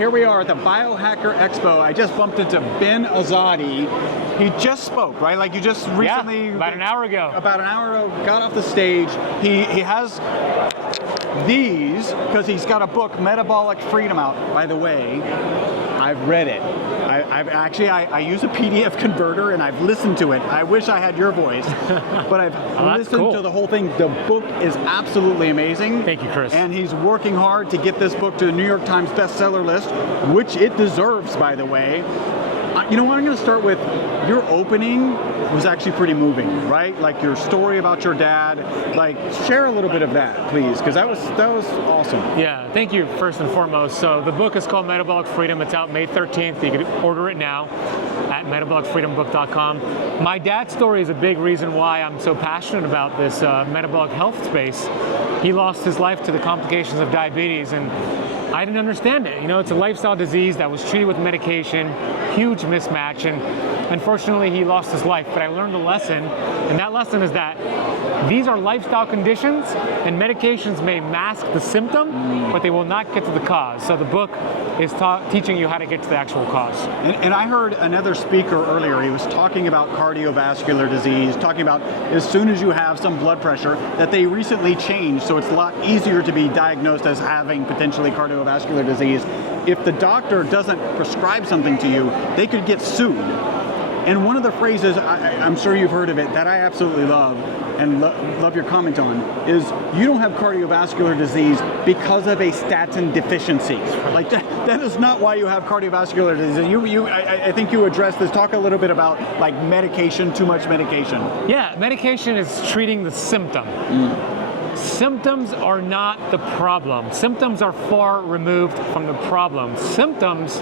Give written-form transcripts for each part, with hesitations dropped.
here we are at the Biohacker Expo. I just bumped into Ben Azadi. He just spoke, right? Like you just recently... Yeah, about an hour ago. About an hour ago, got off the stage. He has these, because he's got a book, Metabolic Freedom, out. By the way, I've read it. I use a PDF converter and I've listened to it. I wish I had your voice, but I've listened to the whole thing. The book is absolutely amazing. Thank you, Chris. And he's working hard to get this book to the New York Times bestseller list, which it deserves, by the way. You know what, I'm going to start with, your opening was actually pretty moving, right? Like your story about your dad, like share a little bit of that, please, because that was awesome. Yeah, thank you first and foremost. So the book is called Metabolic Freedom. It's out May 13th. You can order it now at metabolicfreedombook.com. My dad's story is a big reason why I'm so passionate about this metabolic health space. He lost his life to the complications of diabetes, and I didn't understand it. You know, it's a lifestyle disease that was treated with medication, huge mismatch, and unfortunately he lost his life. But I learned a lesson, and that lesson is that these are lifestyle conditions, and medications may mask the symptom, but they will not get to the cause. So the book is teaching you how to get to the actual cause. And I heard another speaker earlier, he was talking about cardiovascular disease, talking about as soon as you have some blood pressure, that they recently changed, so it's a lot easier to be diagnosed as having potentially cardiovascular disease. If the doctor doesn't prescribe something to you, they could get sued. And one of the phrases, I'm sure you've heard of it, that I absolutely love and love your comment on, is you don't have cardiovascular disease because of a statin deficiency. Like that is not why you have cardiovascular disease. I think you addressed this. Talk a little bit about like medication, too much medication. Yeah, medication is treating the symptom. Symptoms are not the problem. Symptoms are far removed from the problem. Symptoms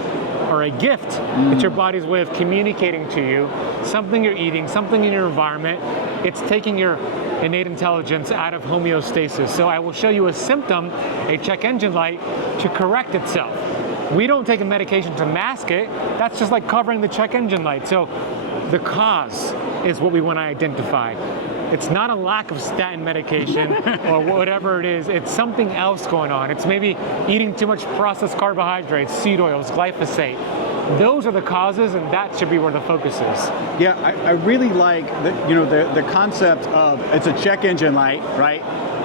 are a gift. It's your body's way of communicating to you something you're eating, something in your environment. It's taking your innate intelligence out of homeostasis. So I will show you a symptom, a check engine light, to correct itself. We don't take a medication to mask it. That's just like covering the check engine light. So the cause is what we want to identify. It's not a lack of statin medication or whatever it is. It's something else going on. It's maybe eating too much processed carbohydrates, seed oils, glyphosate. Those are the causes, and that should be where the focus is. Yeah, I really like the concept of it's a check engine light, right?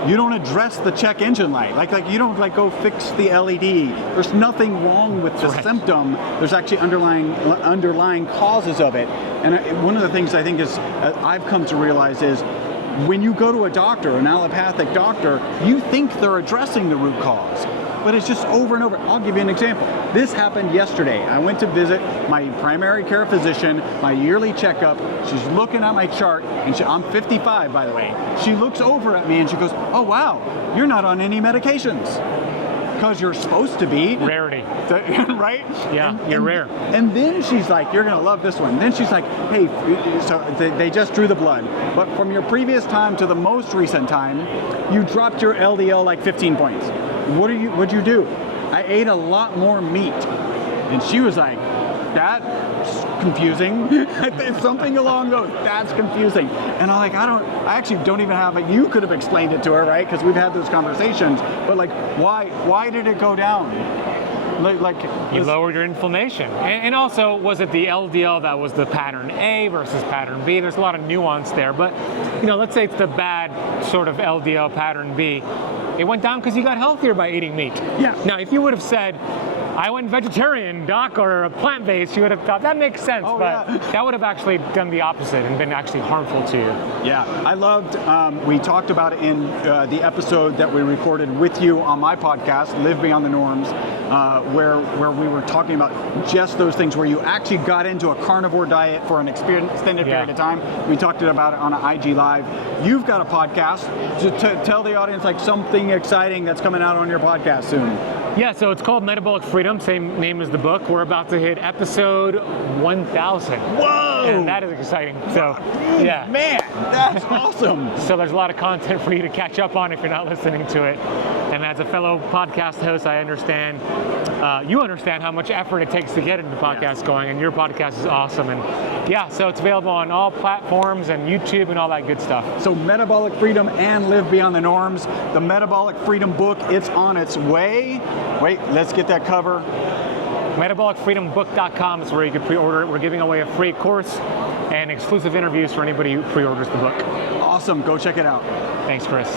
You don't address the check engine light. Like you don't go fix the LED. There's nothing wrong with the symptom. There's actually underlying causes of it. And one of the things I think is I've come to realize is when you go to a doctor, an allopathic doctor, you think they're addressing the root cause. But it's just over and over. I'll give you an example. This happened yesterday. I went to visit my primary care physician, my yearly checkup. She's looking at my chart, and I'm 55, by the way. She looks over at me and she goes, "Oh wow, you're not on any medications." Because you're supposed to be. Rarity. Right? Yeah, you're rare. And then she's like, you're going to love this one. Then she's like, hey, so they just drew the blood. But from your previous time to the most recent time, you dropped your LDL like 15 points. What'd you do? I ate a lot more meat. And she was like, that's confusing. Something along those, that's confusing. And I'm like, I actually don't even have it. You could have explained it to her, right? Because we've had those conversations. But like, why did it go down? You lowered your inflammation. And also, was it the LDL that was the pattern A versus pattern B? There's a lot of nuance there. But, let's say it's the bad sort of LDL pattern B. It went down because you got healthier by eating meat. Yeah. Now, if you would have said, I went vegetarian, doc, or plant-based, you would have thought, that makes sense, that would have actually done the opposite and been actually harmful to you. Yeah, I loved, we talked about it in the episode that we recorded with you on my podcast, Live Beyond the Norms, where we were talking about just those things where you actually got into a carnivore diet for an extended period of time. We talked about it on an IG Live. You've got a podcast to tell the audience like something exciting that's coming out on your podcast soon. Yeah, so it's called Metabolic Freedom, same name as the book. We're about to hit episode 1,000. Whoa! And that is exciting. So, yeah. Man, that's awesome. So there's a lot of content for you to catch up on if you're not listening to it. And as a fellow podcast host, I understand, you understand how much effort it takes to get into podcasts going, and your podcast is awesome. And yeah, so it's available on all platforms and YouTube and all that good stuff. So Metabolic Freedom and Live Beyond the Norms, the Metabolic Freedom book, it's on its way. Wait, let's get that cover. MetabolicFreedomBook.com is where you can pre-order it. We're giving away a free course and exclusive interviews for anybody who pre-orders the book. Awesome. Go check it out. Thanks, Chris.